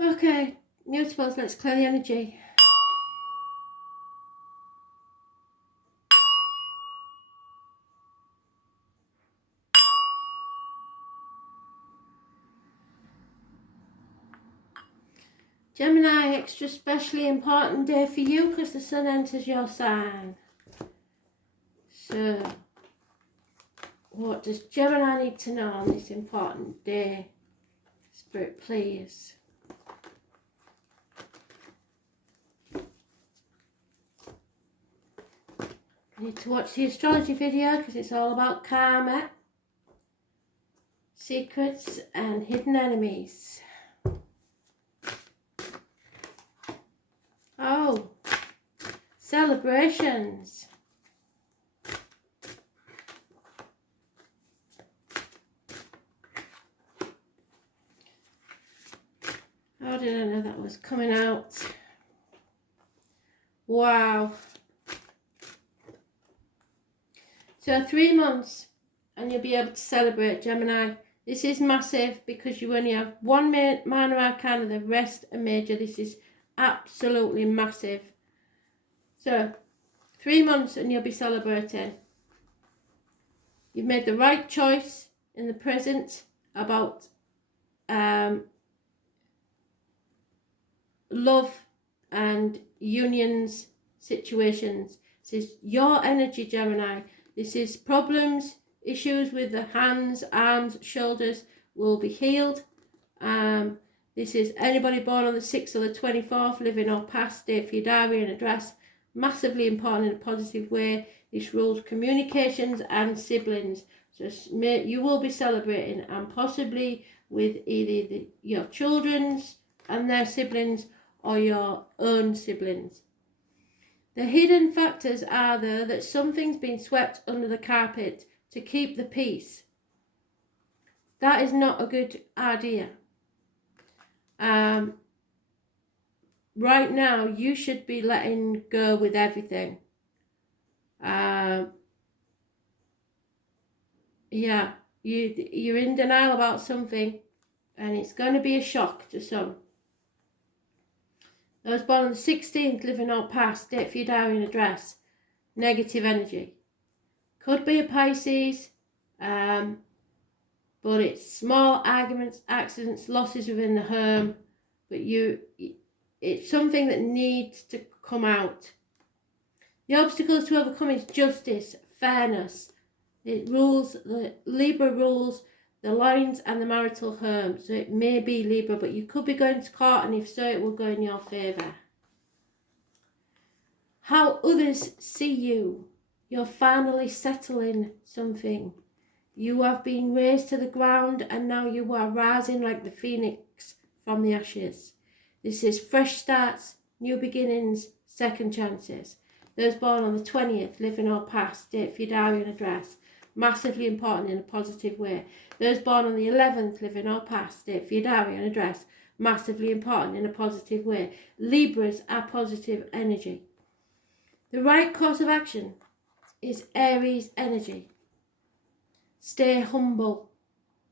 Okay, Mutables, let's clear the energy. Gemini, extra specially important day for you because the sun enters your sign. So, what does Gemini need to know on this important day? Spirit, please. You need to watch the astrology video because it's all about karma, secrets and hidden enemies. Oh, celebrations. How did I know that was coming out? Wow. So 3 months and you'll be able to celebrate, Gemini. This is massive because you only have one minor arcana, the rest are major. This is absolutely massive. So 3 months and you'll be celebrating. You've made the right choice in the present about love and unions, situations. This is your energy, Gemini. This is problems, issues with the hands, arms, shoulders will be healed. This is anybody born on the 6th or the 24th, living or past, date for your diary and address. Massively important in a positive way. This rules communications and siblings. So you will be celebrating and possibly with either your children's and their siblings or your own siblings. The hidden factors are though that something's been swept under the carpet to keep the peace. That is not a good idea. Right now you should be letting go with everything. Yeah, you're in denial about something and it's going to be a shock to some. Those born on the 16th, living or past, date for your diary and address. Negative energy. Could be a Pisces, but it's small arguments, accidents, losses within the home. But it's something that needs to come out. The obstacles to overcome is justice, fairness. It rules, the Libra rules the lines and the marital home. So it may be Libra, but you could be going to court, and if so, it will go in your favour. How others see you. You're finally settling something. You have been raised to the ground and now you are rising like the phoenix from the ashes. This is fresh starts, new beginnings, second chances. Those born on the 20th, living or past, date for your diary and address. Massively important in a positive way. Those born on the 11th, living or past, date for your diary and address. Massively important in a positive way. Libras are positive energy. The right course of action is Aries energy. Stay humble.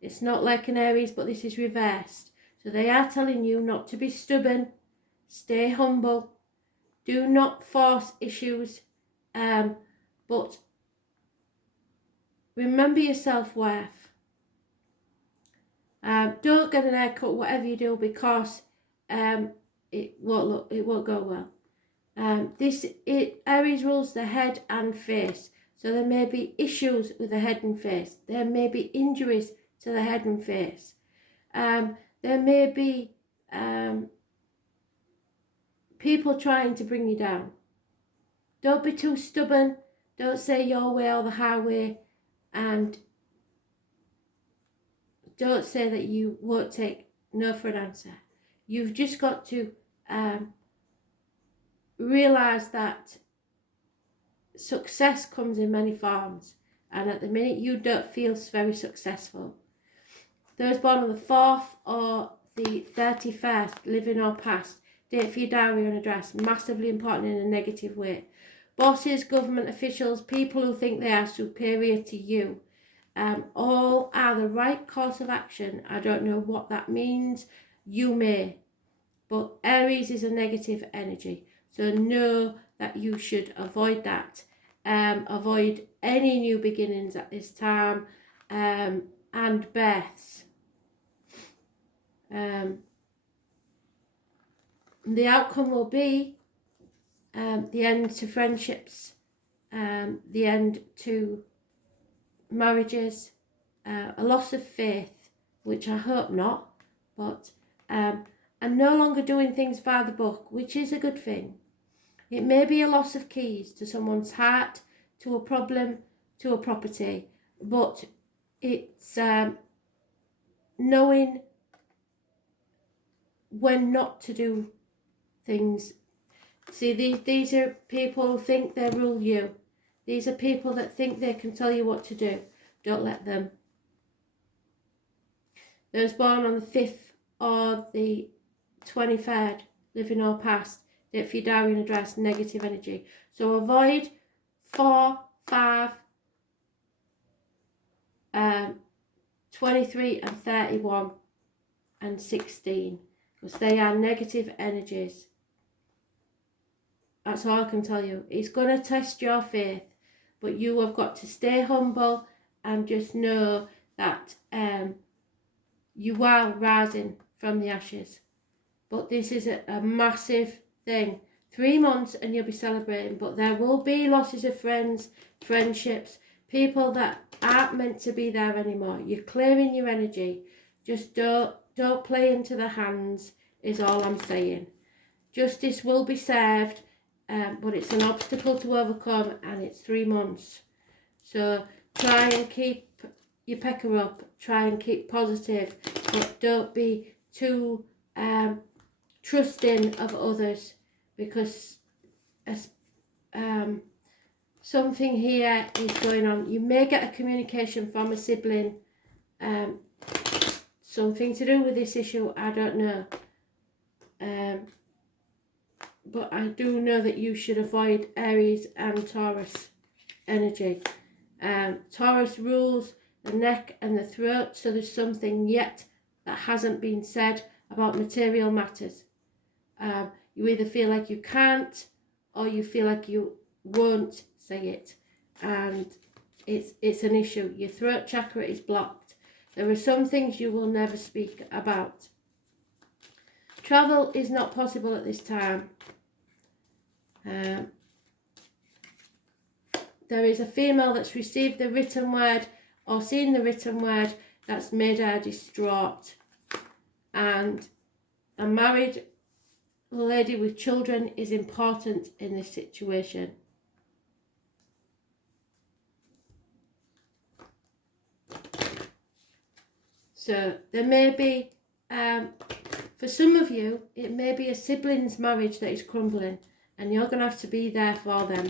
It's not like an Aries, but this is reversed. So they are telling you not to be stubborn. Stay humble. Do not force issues. But remember your self-worth. Don't get an haircut, whatever you do, because it won't go well. Aries rules the head and face. So there may be issues with the head and face. There may be injuries to the head and face. There may be people trying to bring you down. Don't be too stubborn. Don't say your way or the highway. And don't say that you won't take no for an answer. You've just got to realise that success comes in many forms, and at the minute you don't feel very successful. Those born on the 4th or the 31st, living or past, date for your diary and address. Massively important in a negative way. Bosses, government officials, people who think they are superior to you, all are the right course of action. I don't know what that means. You may. But Aries is a negative energy. So know that you should avoid that. Avoid any new beginnings at this time, and births. The outcome will be the end to friendships, the end to marriages, a loss of faith, which I hope not, but and no longer doing things by the book, which is a good thing. It may be a loss of keys to someone's heart, to a problem, to a property, but it's knowing when not to do things. See, these are people who think they rule you. These are people that think they can tell you what to do. Don't let them. Those born on the 5th or the 23rd, living or past, date for your diary and address, negative energy. So avoid 4, 5, 23 and 31 and 16, because they are negative energies. That's all I can tell you. It's going to test your faith, but you have got to stay humble and just know that you are rising from the ashes. But this is a massive thing. 3 months and you'll be celebrating, but there will be losses of friends, friendships, people that aren't meant to be there anymore. You're clearing your energy. Just don't play into the hands is all I'm saying. Justice will be served, but it's an obstacle to overcome, and it's 3 months. So try and keep your pecker up. Try and keep positive, but don't be too trusting of others, because something here is going on. You may get a communication from a sibling, something to do with this issue, I don't know. But I do know that you should avoid Aries and Taurus energy. Taurus rules the neck and the throat, so there's something yet that hasn't been said about material matters. You either feel like you can't, or you feel like you won't say it, and it's an issue. Your throat chakra is blocked. There are some things you will never speak about. Travel is not possible at this time. There is a female that's received the written word or seen the written word that's made her distraught, and a married lady with children is important in this situation. So there may be, for some of you, it may be a sibling's marriage that is crumbling, and you're going to have to be there for them.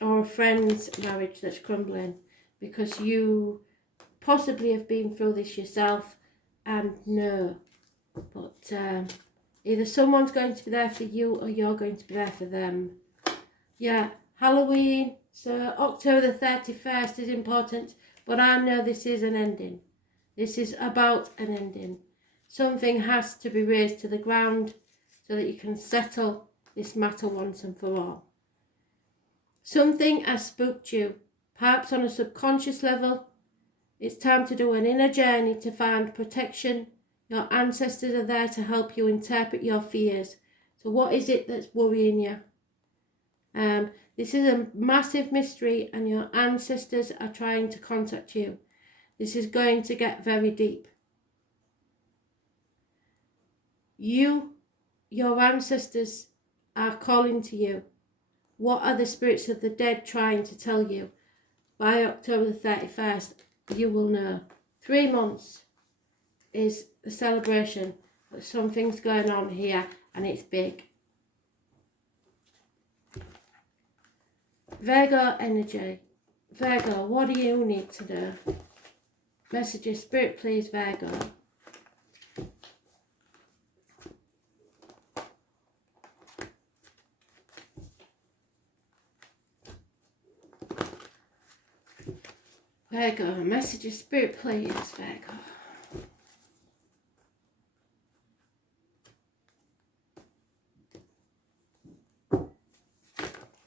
Or a friend's marriage that's crumbling, because you possibly have been through this yourself and know. But either someone's going to be there for you, or you're going to be there for them. Yeah, Halloween, so October the 31st is important, but I know this is an ending. This is about an ending. Something has to be raised to the ground so that you can settle this matter once and for all. Something has spooked you, perhaps on a subconscious level. It's time to do an inner journey to find protection. Your ancestors are there to help you interpret your fears. So what is it that's worrying you? This is a massive mystery, and your ancestors are trying to contact you. This is going to get very deep. Your ancestors are calling to you. What are the spirits of the dead trying to tell you? By October the 31st, you will know. 3 months is the celebration, but something's going on here, and it's big. Virgo energy. Virgo, what do you need to do? Messages, Spirit, please, Virgo. Virgo, messages, Spirit, please, Virgo.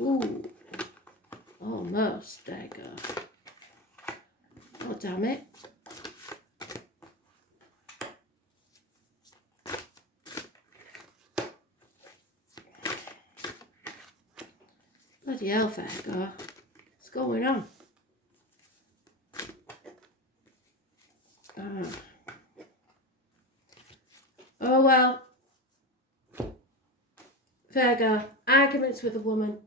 Ooh. Almost. There you go. Oh, damn it. Bloody hell, Virgo. What's going on? Oh well. Virgo, arguments with a woman.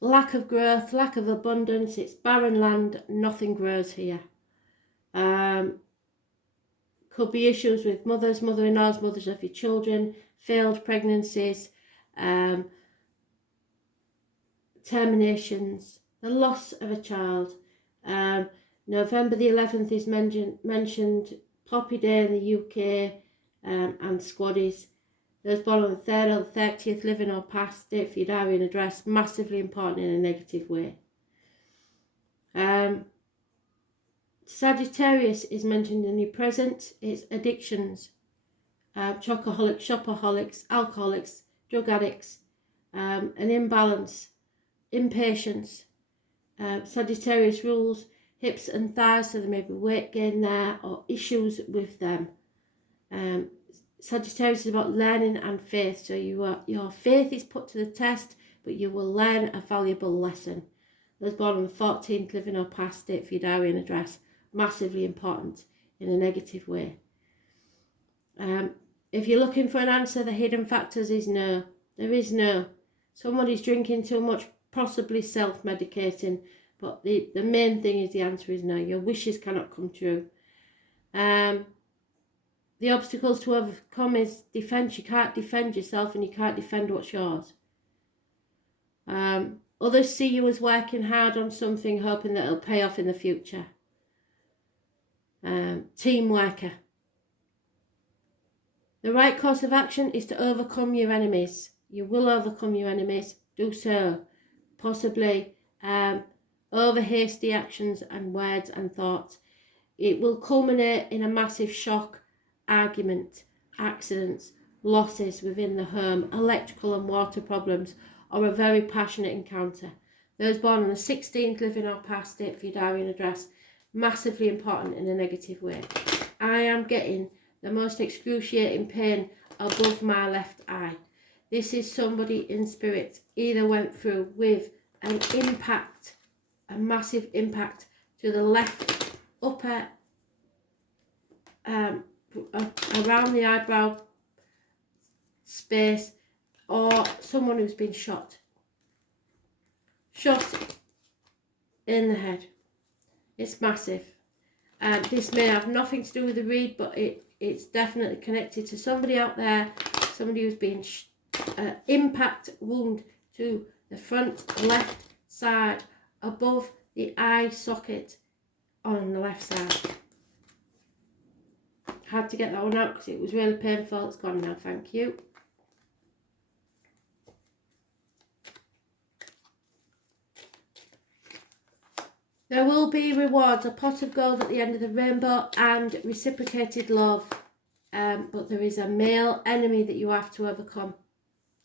Lack of growth, lack of abundance, it's barren land, nothing grows here. Could be issues with mothers, mother-in-laws, mothers of your children, failed pregnancies, terminations, the loss of a child. November the 11th is mentioned Poppy Day in the UK, and squaddies. Those born on the 3rd or the 30th, living or past, date for your diary and address, massively important in a negative way. Sagittarius is mentioned in your present. It's addictions, chocoholics, shopaholics, alcoholics, drug addicts, an imbalance, impatience. Sagittarius rules hips and thighs, so there may be weight gain there or issues with them. Sagittarius is about learning and faith, so your faith is put to the test, but you will learn a valuable lesson. Those born on the 14th, living or past, date for your diary and address, massively important in a negative way. If you're looking for an answer, the hidden factors is no. There is no. Somebody's drinking too much, possibly self-medicating, but the main thing is the answer is no. Your wishes cannot come true. The obstacles to overcome is defense. You can't defend yourself and you can't defend what's yours. Others see you as working hard on something, hoping that it'll pay off in the future. Team worker. The right course of action is to overcome your enemies. You will overcome your enemies. Do so. Possibly over hasty actions and words and thoughts. It will culminate in a massive shock, argument, accidents, losses within the home, electrical and water problems, or a very passionate encounter. Those born on the 16th, living or past, date for your diary and address, massively important in a negative way. I am getting the most excruciating pain above my left eye. This is somebody in spirit either went through with an impact, a massive impact to the left upper, around the eyebrow space, or someone who's been shot in the head. It's massive. This may have nothing to do with the read, but it's definitely connected to somebody out there, somebody who's been impact wound to the front left side above the eye socket on the left side. Had to get that one out because it was really painful. It's gone now, thank you. There will be rewards, a pot of gold at the end of the rainbow and reciprocated love. But there is a male enemy that you have to overcome.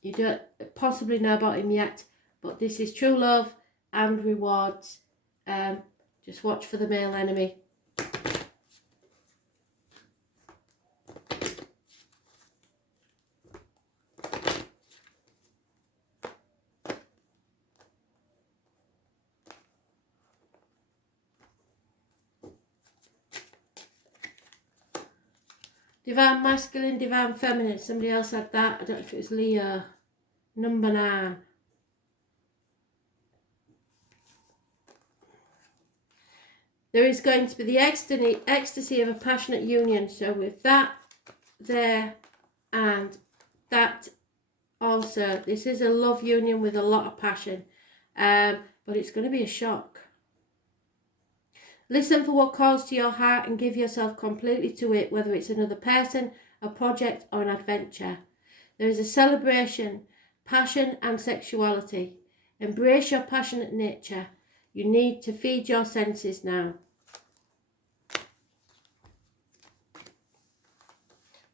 You don't possibly know about him yet, but this is true love and rewards. Just watch for the male enemy. Divine masculine, divine feminine. Somebody else had that. I don't know if it was Leo. Number 9. There is going to be the ecstasy of a passionate union. So with that there and that also, this is a love union with a lot of passion. But it's going to be a shock. Listen for what calls to your heart and give yourself completely to it, whether it's another person, a project or an adventure. There is a celebration, passion and sexuality. Embrace your passionate nature. You need to feed your senses now.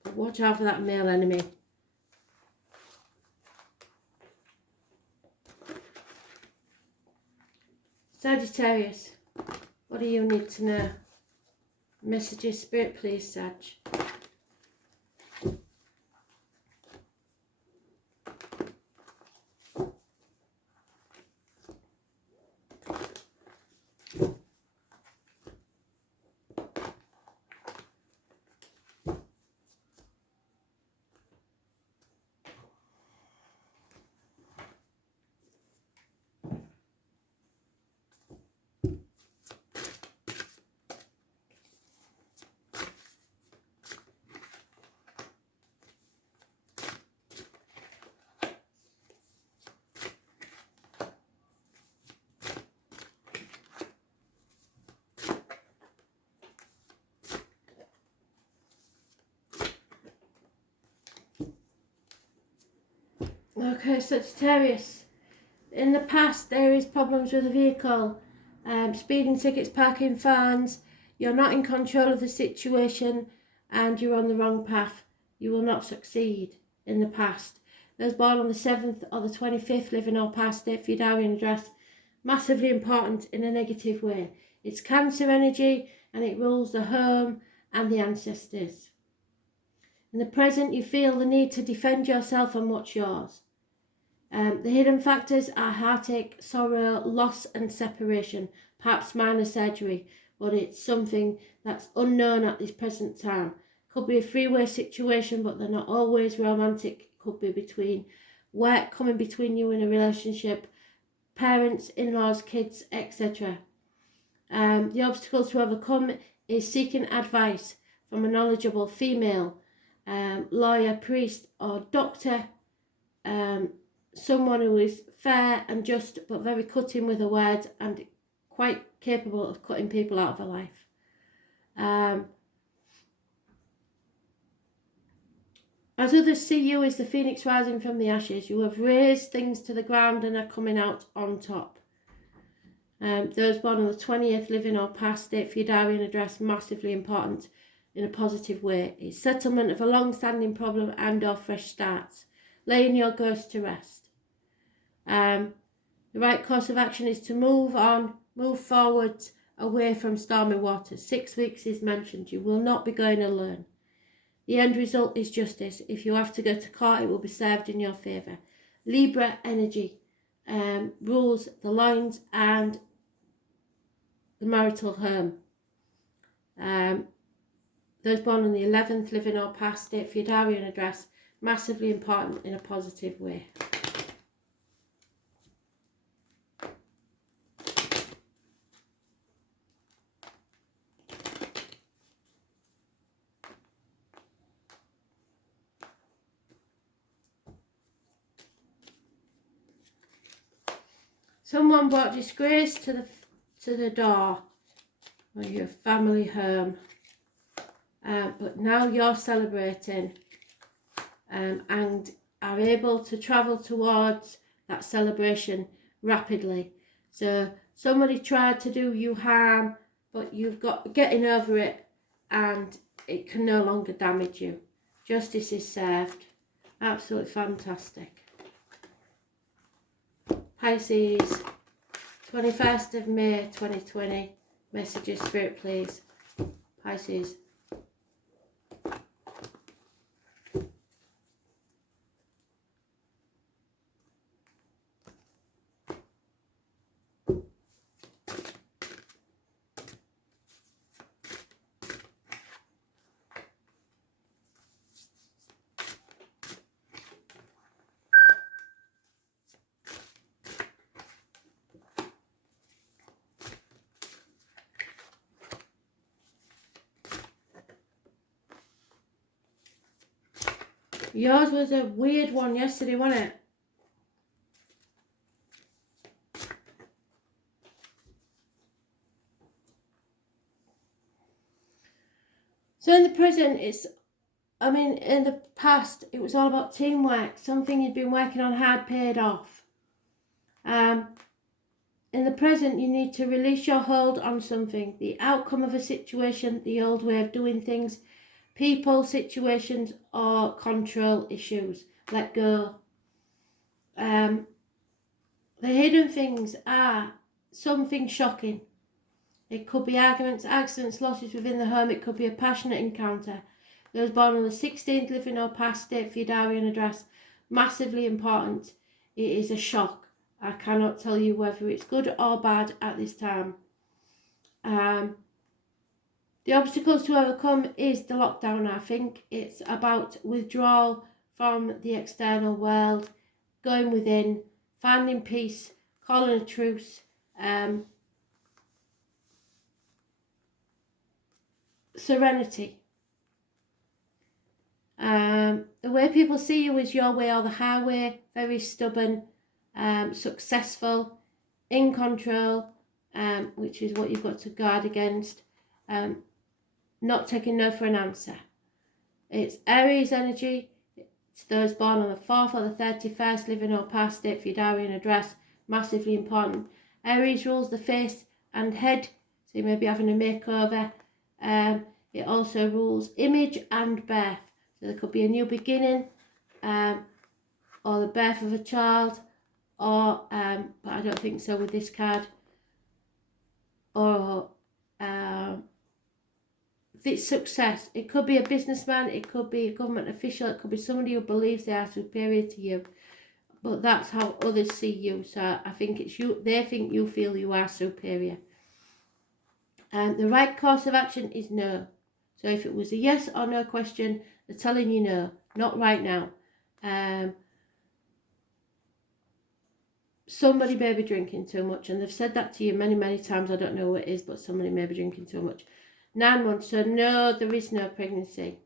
But watch out for that male enemy. Sagittarius, what do you need to know? Messages, Spirit, please, Sag. Okay, Sagittarius. In the past, there is problems with the vehicle, speeding tickets, parking fines. You're not in control of the situation and you're on the wrong path. You will not succeed in the past. Those born on the 7th or the 25th, living or past, date for your diary and address, massively important in a negative way. It's Cancer energy and it rules the home and the ancestors. In the present, you feel the need to defend yourself and what's yours. The hidden factors are heartache, sorrow, loss and separation, perhaps minor surgery, but it's something that's unknown at this present time. Could be a three-way situation, but they're not always romantic. It could be between work coming between you in a relationship, parents, in-laws, kids, etc. The obstacle to overcome is seeking advice from a knowledgeable female, lawyer, priest or doctor, someone who is fair and just but very cutting with her words and quite capable of cutting people out of her life. As others see you as the phoenix rising from the ashes, you have raised things to the ground and are coming out on top. Those born on the 20th, living or past, date for your diary and address, massively important in a positive way. It's settlement of a long-standing problem and or fresh starts. Laying your ghost to rest. The right course of action is to move on, move forward, away from stormy waters. 6 weeks is mentioned. You will not be going alone. The end result is justice. If you have to go to court, it will be served in your favour. Libra energy rules the lines and the marital home. Those born on the 11th, living or past, date for your diary and address, massively important in a positive way. Someone brought disgrace to the door of your family home, but now you're celebrating and are able to travel towards that celebration rapidly. So somebody tried to do you harm, but you've got getting over it and it can no longer damage you. Justice is served. Absolutely fantastic. Pisces, 21st of May 2020. Messages, Spirit, please. Pisces. Yours was a weird one yesterday, wasn't it? So in the present, in the past, it was all about teamwork. Something you'd been working on hard paid off. In the present, you need to release your hold on something. The outcome of a situation, the old way of doing things, people, situations, or control issues. Let go. The hidden things are something shocking. It could be arguments, accidents, losses within the home. It could be a passionate encounter. Those born on the 16th, living or past, state for your diary and address. Massively important. It is a shock. I cannot tell you whether it's good or bad at this time. The obstacles to overcome is the lockdown, I think. It's about withdrawal from the external world, going within, finding peace, calling a truce, serenity. The way people see you is your way or the highway, very stubborn, successful, in control, which is what you've got to guard against, not taking no for an answer. It's Aries energy. It's those born on the 4th or the 31st, living or past, date for your diary and address, massively important. Aries rules the face and head, so you may be having a makeover. It also rules image and birth. So there could be a new beginning, or the birth of a child, or, but I don't think so with this card, or it's success. It could be a businessman, it could be a government official, it could be somebody who believes they are superior to you. But that's how others see you. So I think it's you, they think you feel you are superior. The right course of action is no. So if it was a yes or no question, they're telling you no, not right now. Somebody may be drinking too much, and they've said that to you many, many times. I don't know what it is, but somebody may be drinking too much. 9 months, so no, there is no pregnancy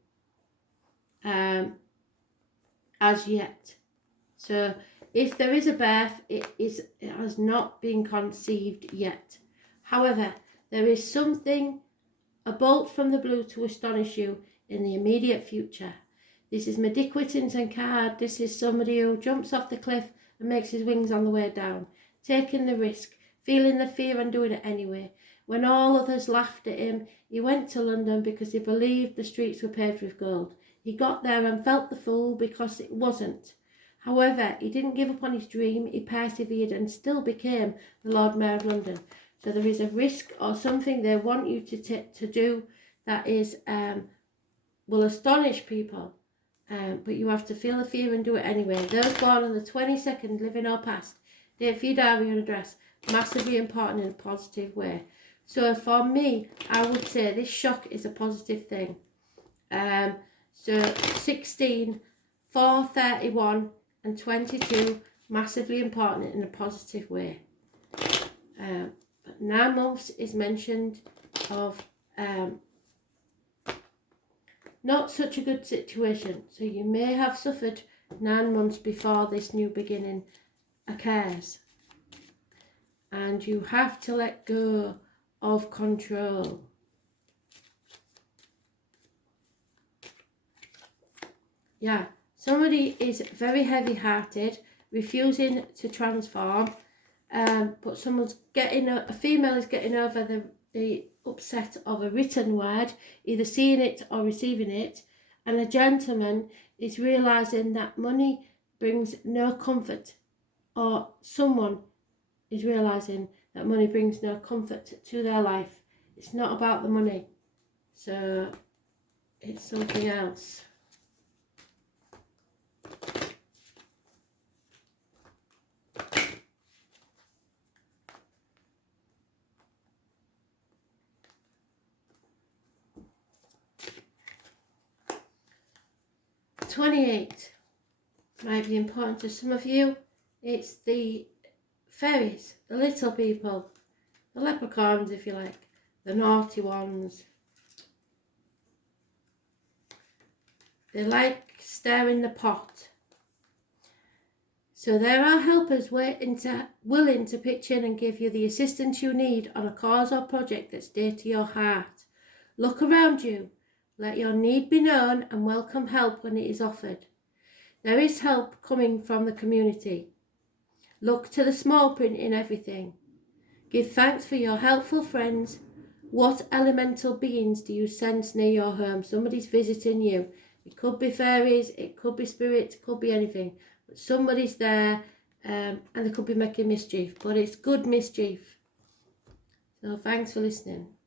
as yet. So if there is a birth, it has not been conceived yet. However, there is something, a bolt from the blue to astonish you in the immediate future. This is Medic Whittington card. This is somebody who jumps off the cliff and makes his wings on the way down, taking the risk, feeling the fear and doing it anyway. When all others laughed at him, he went to London because he believed the streets were paved with gold. He got there and felt the fool because it wasn't. However, he didn't give up on his dream, he persevered and still became the Lord Mayor of London. So there is a risk or something they want you to do that is will astonish people, but you have to feel the fear and do it anyway. Those born on the 22nd, living or past, date for your diary and address, massively important in a positive way. So for me, I would say this shock is a positive thing. So 16, 4, 31 and 22, massively important in a positive way. But 9 months is mentioned of not such a good situation. So you may have suffered 9 months before this new beginning occurs. And you have to let go of control. Yeah, somebody is very heavy-hearted, refusing to transform, but someone's a female is getting over the upset of a written word, either seeing it or receiving it, and a gentleman is realising that money brings no comfort, or someone is realising that money brings no comfort to their life. It's not about the money, so it's something else. '28 might be important to some of you. It's the fairies, the little people, the leprechauns if you like, the naughty ones. They like stirring the pot. So there are helpers willing to pitch in and give you the assistance you need on a cause or project that's dear to your heart. Look around you. Let your need be known and welcome help when it is offered. There is help coming from the community. Look to the small print in everything. Give thanks for your helpful friends. What elemental beings do you sense near your home? Somebody's visiting you. It could be fairies, it could be spirits, it could be anything. But somebody's there, and they could be making mischief, but it's good mischief. So thanks for listening.